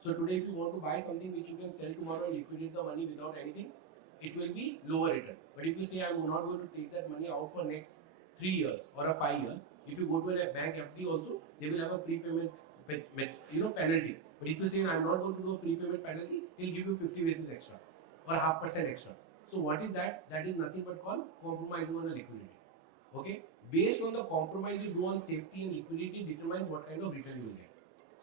So today if you want to buy something which you can sell tomorrow and liquidate the money without anything, it will be lower return. But if you say I am not going to take that money out for next 3 years or a 5 years, if you go to a bank FD also, they will have a prepayment penalty. But if you say I am not going to do a prepayment penalty, he will give you 50 basis extra or 0.5% extra. So what is that? That is nothing but called compromising on the liquidity. Okay? Based on the compromise you do on safety and liquidity determines what kind of return you will get.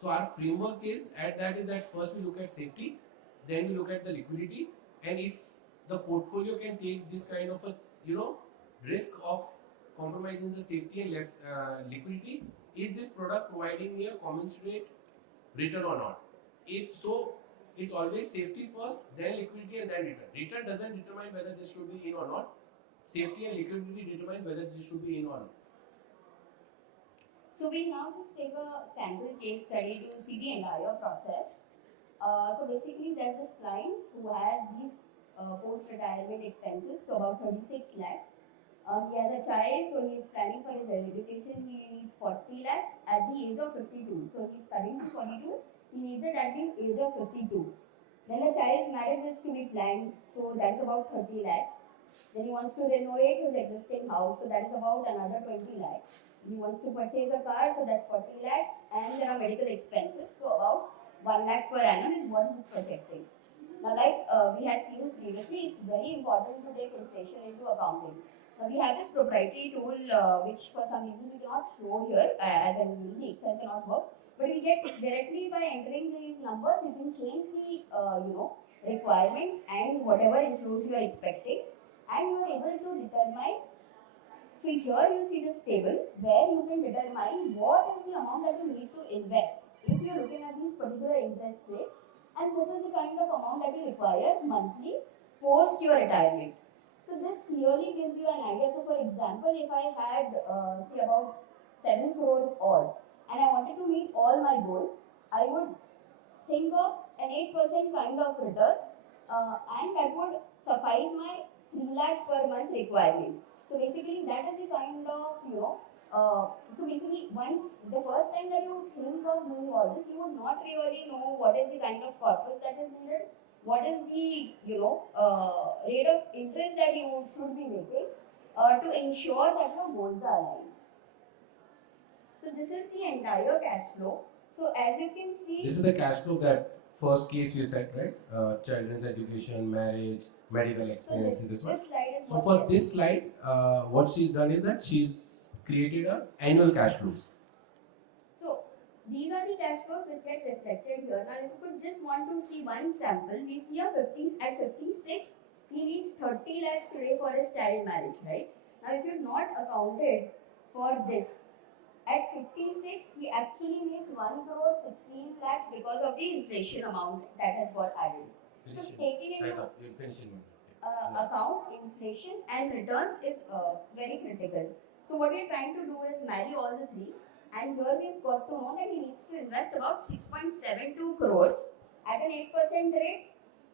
So our framework is that first we look at safety, then we look at the liquidity, and if the portfolio can take this kind of a risk of compromising the safety and liquidity, is this product providing me a commensurate return or not? If so, it's always safety first, then liquidity, and then return. Return doesn't determine whether this should be in or not. Safety and liquidity determine whether this should be in or not. So we now just take a sample case study to see the entire process. So basically there's this client who has these post-retirement expenses, so about 36 lakhs. He has a child, so he is planning for his education. He needs 40 lakhs at the age of 52. So he is currently 42. He needs it at the age of 52. Then the child's marriage is to be planned, so that's about 30 lakhs. Then he wants to renovate his existing house, so that is about another 20 lakhs. He wants to purchase a car, so that's 40 lakhs, and there are medical expenses, so about 1 lakh per annum is what he is projecting. Now, like we had seen previously, it's very important to take inflation into accounting. Now, we have this proprietary tool which for some reason we cannot show here as in the Excel cannot work. But we get directly by entering these numbers, you can change the requirements and whatever inflows you are expecting, and you are able to determine. So here you see this table where you can determine what is the amount that you need to invest if you are looking at these particular interest rates, and this is the kind of amount that you require monthly post your retirement. So this clearly gives you an idea. So for example, if I had say about 7 crores odd, and I wanted to meet all my goals, I would think of an 8% kind of return, and that would suffice my 3 lakh per month requirement. So basically, that is the kind of, so basically, once the first time that you think of doing all this, you would not really know what is the kind of corpus that is needed, what is the, rate of interest that you should be making to ensure that your goals are aligned. So this is the entire cash flow. So as you can see, This is the cash flow that first case you said, right? Children's education, marriage, medical expenses, this one. slide is So what for we- this slide, what she's done is that she's created a annual cash flows. So these are the cash flows which get reflected here. Now if you could just want to see one sample, we see a 50 at 56, he needs 30 lakhs today for his child marriage, right? Now if you've not accounted for this, at 56, he actually makes 1 crore 16 lakhs because of the inflation amount that has got added. So taking into You'll finish in one. account inflation and returns is very critical. So what we are trying to do is marry all the three, and here we've got to know that he needs to invest about 6.72 crores at an 8% rate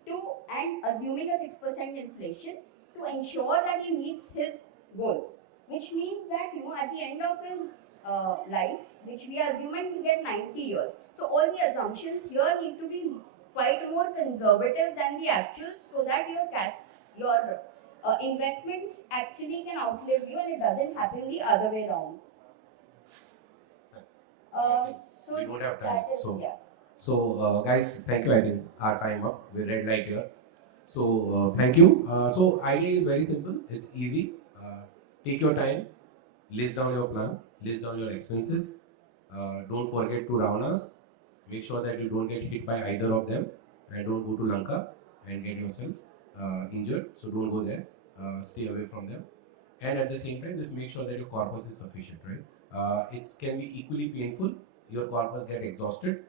to, and assuming a 6% inflation, to ensure that he meets his goals, which means that at the end of his life, which we are assuming to get 90 years. So all the assumptions here need to be quite more conservative than the actuals, so that your investments actually can outlive you and it doesn't happen the other way around. So we don't have time. that is, yeah. So, guys, thank you. I think our time up. We red light here. So, thank you. So, idea is very simple. It's easy. Take your time. List down your plan. List down your expenses. Don't forget to round us. Make sure that you don't get hit by either of them, and don't go to Lanka and get yourself injured. So, don't go there. Stay away from them. And at the same time, just make sure that your corpus is sufficient, right? It can be equally painful. Your corpus get exhausted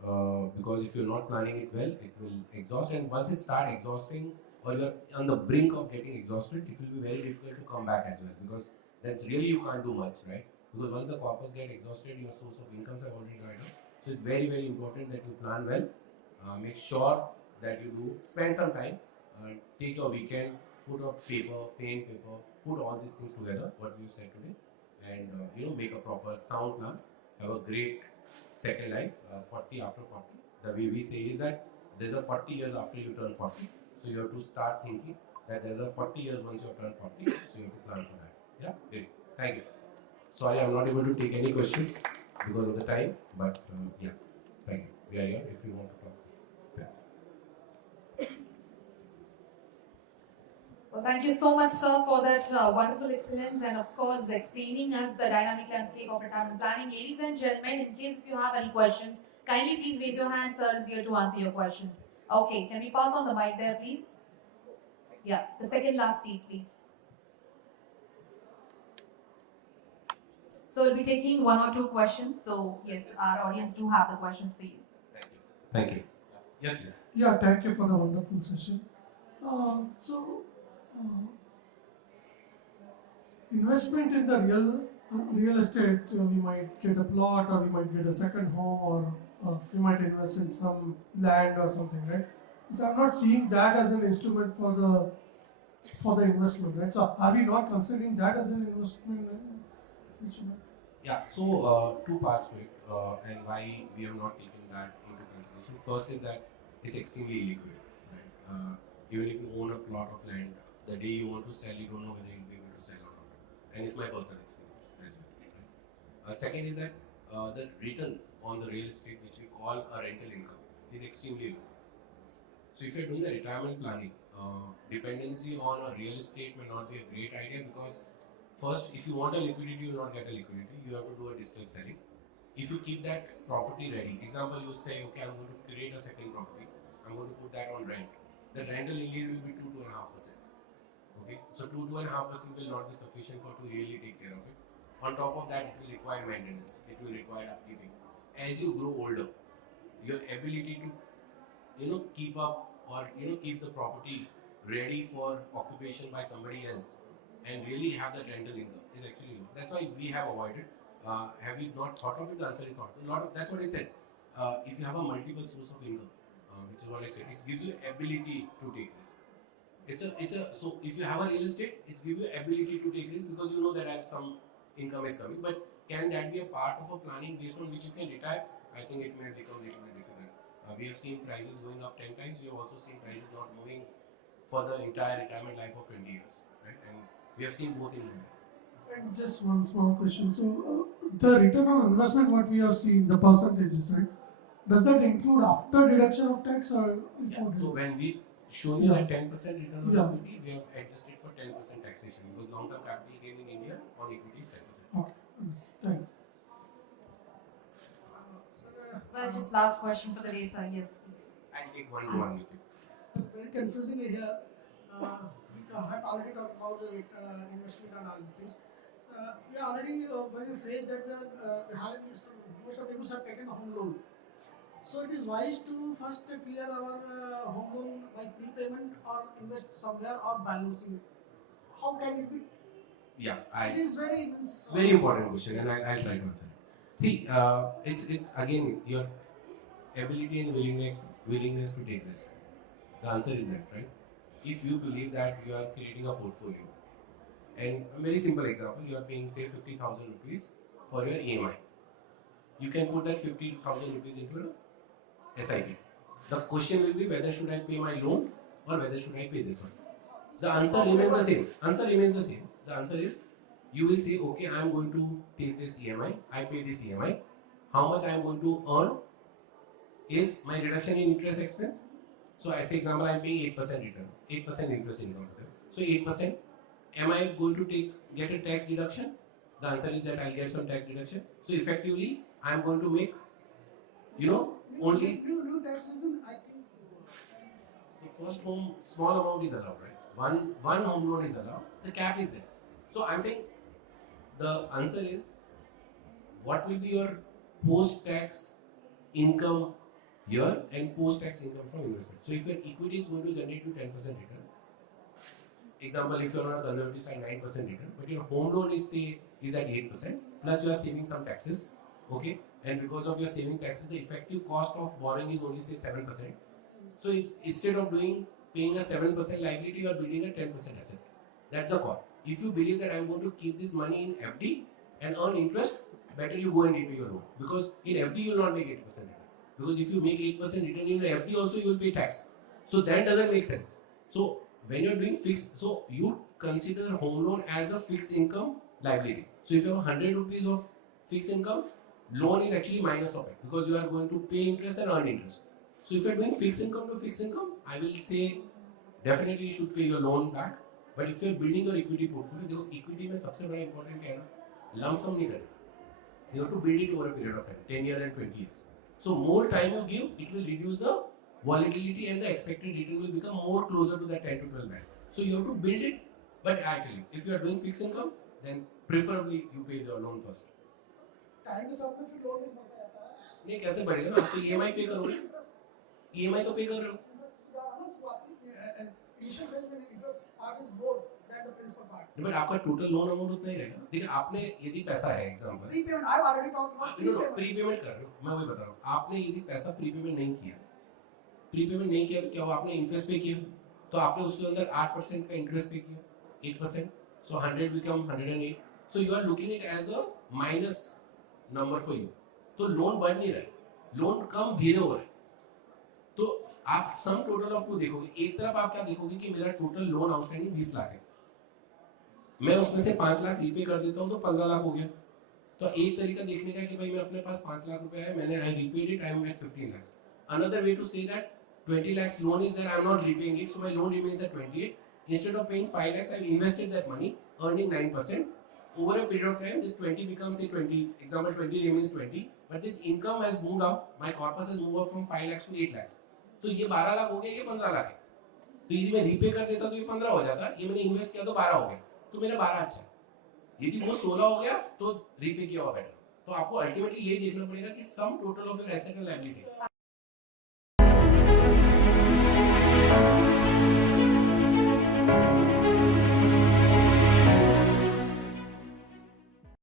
because if you're not planning it well, it will exhaust. And once it starts exhausting, or you're on the brink of getting exhausted, it will be very difficult to come back as well, because that's really you can't do much, right? Because once the corpus get exhausted, your source of incomes are already dried up. So it's very, very important that you plan well. Make sure that you do spend some time. Take your weekend, put up paper, pen, paper, put all these things together, what we've said today, and make a proper sound plan. Have a great second life, 40 after 40. The way we say is that there's a 40 years after you turn 40. So you have to start thinking that there's a 40 years once you turn 40. So you have to plan for that. Yeah, great. Thank you. Sorry, I'm not able to take any questions because of the time, but yeah, thank you. We are here if you want to talk. Well, thank you so much, sir, for that wonderful excellence and, of course, explaining us the dynamic landscape of retirement planning. Ladies and gentlemen, in case if you have any questions, kindly please raise your hand. Sir is here to answer your questions. Okay, can we pass on the mic there, please? Yeah, the second last seat, please. So we'll be taking one or two questions. So, yes, our audience do have the questions for you. Thank you. Thank you. Yes, please. Yeah, thank you for the wonderful session. Investment in the real estate, we might get a plot, or we might get a second home, or we might invest in some land or something, right? So I'm not seeing that as an instrument for the investment, right? So are we not considering that as an investment instrument? Yeah, so two parts to it, and why we have not taken that into consideration. First is that it's extremely illiquid, right? Even if you own a plot of land, the day you want to sell, you don't know whether you'll be able to sell or not. And it's my personal experience as well. Right? Second is that the return on the real estate, which we call a rental income, is extremely low. So if you're doing the retirement planning, dependency on a real estate may not be a great idea because first, if you want a liquidity, you will not get a liquidity. You have to do a distress selling. If you keep that property ready, example, you say, okay, I'm going to create a second property. I'm going to put that on rent. The rental yield will be 2.5%. Okay, so 2.5% will not be sufficient for to really take care of it. On top of that, it will require maintenance. It will require upkeeping. As you grow older, your ability to keep up or keep the property ready for occupation by somebody else and really have that rental income is actually low. That's why we have avoided. Have you not thought of it? The answer is not. A lot of that's what I said. If you have a multiple source of income, which is what I said, it gives you ability to take risk. So if you have a real estate, it gives you ability to take risk because you know that I have some income is coming. But can that be a part of a planning based on which you can retire? I think it may become a little bit difficult. We have seen prices going up 10 times. We have also seen prices not moving for the entire retirement life of 20 years, right? And we have seen both in Mumbai. And just one small question. So the return on investment, what we have seen, the percentages, right? Does that include after deduction of tax or Yeah. before? So when we show you Yeah. that 10% return on Yeah. equity, we have adjusted for 10% taxation because long-term capital gain in India on equity is 10%. Okay, thanks. Well, just last question for the day, sir. Yes, please. I'll take one with you. Very confusing here. We have already talked about the investment and all these things. We are already when we face that we are having some, most of people have taken a home loan. So it is wise to first clear our home loan by prepayment or invest somewhere or balancing. How can it be? Yeah, It is very very important question, and I'll try to answer. See, it's again your ability and willingness to take risk. The answer is that, right? If you believe that you are creating a portfolio, and a very simple example, you are paying say 50,000 rupees for your EMI. You can put that 50,000 rupees into a SIP. The question will be whether should I pay my loan or whether should I pay this one. The answer remains the same. The answer is you will say, okay, I am going to take this EMI. I pay this EMI. How much I am going to earn is my reduction in interest expense. So I say example, I am paying 8% return, 8% interest income. So 8%. Am I going to get a tax deduction? The answer is that I'll get some tax deduction. So effectively, I am going to make, only new tax season. I think the first home small amount is allowed, right? One home loan is allowed. The cap is there. So I'm saying the answer is what will be your post-tax income here and post-tax income from investment. So if your equity is going to generate you 10% return, example, if you're on a conservative side 9% return, but your home loan is at 8%, plus you are saving some taxes, okay? And because of your saving taxes, the effective cost of borrowing is only say 7%. So it's, instead of paying a 7% liability, you are building a 10% asset. That's the call. If you believe that I'm going to keep this money in FD and earn interest, better you go and repay your loan. Because in FD you will not make 8% return. Because if you make 8% return in FD also you will pay tax. So that doesn't make sense. So when you're doing fixed, so you consider home loan as a fixed income liability. So if you have 100 rupees of fixed income, loan is actually minus of it because you are going to pay interest and earn interest. So if you're doing fixed income to fixed income, I will say definitely you should pay your loan back. But if you're building your equity portfolio, देखो equity में सबसे बड़ा important क्या है ना, lump sum नहीं करना. You have to build it over a period of time, 10 years and 20 years. So more time you give, it will reduce the volatility and the expected return will become more closer to that 10 to 12 band. So you have to build it, but I tell you, if you are doing fixed income, then preferably you pay your loan first. Time के साथ में फिर loan नहीं बढ़ता जाता है. नहीं कैसे बढ़ेगा ना, आप तो EMI पे करोगे, EMI तो पे कर रहे हो. Initial phase में interest part is more than the principal part. But आपका टोटल लोन अमाउंट उतना ही रहेगा. देखिए आपने यदि पैसा है example, Prepayment, I have already talked about prepayment. Prepayment कर रहे हो, मैं वही बता रहा हूँ, आपने यदि पैसा प्रीपेमेंट नहीं किया, प्रीपेमेंट नहीं किया तो क्या हुआ, आपने इंटरेस्ट पे किया, तो आपने उसके अंदर 8% का इंटरेस्ट पे किया, 8%, so 100 become 108, so you are looking it as a minus number for you, तो लोन बढ़ नहीं रहा है, लोन कम धीरे हो रहा है, तो आप सम टोटल ऑफ को देखोगे, एक तरफ आप क्या देखोगे कि मेरा टोटल लोन आउटस्टैंडिंग 20 लाख है, मैं उसमें से 5 लाख रीपे कर देता हूँ तो 15 लाख हो गया, तो एक तरीका देखने का है कि भाई मैं अपने पास 5 लाख रुपए है, मैंने I repaid it, I am at 15 lakhs. Another way to say that 20 lakhs loan is there, I am not repaying it, so my loan remains at 28. Instead of paying 5 lakhs, I have invested that money, earning 9%. Over a period of time, this 20 becomes say 20. Example 20 remains 20, but this income has moved up. My corpus has moved up from 5 lakhs to 8 lakhs. तो ये 12 लाख हो गया, ये 15 लाख है. तो यदि मैं repay कर देता तो ये 15 हो जाता, ये मैंने इन्वेस्ट किया तो 12 हो गया, तो मेरा 12 अच्छा. यदि वो 16 हो गया तो रीपे किया हुआ बेटर. तो आपको अल्टीमेटली यही देखना पड़ेगा कि sum total of your asset and liability.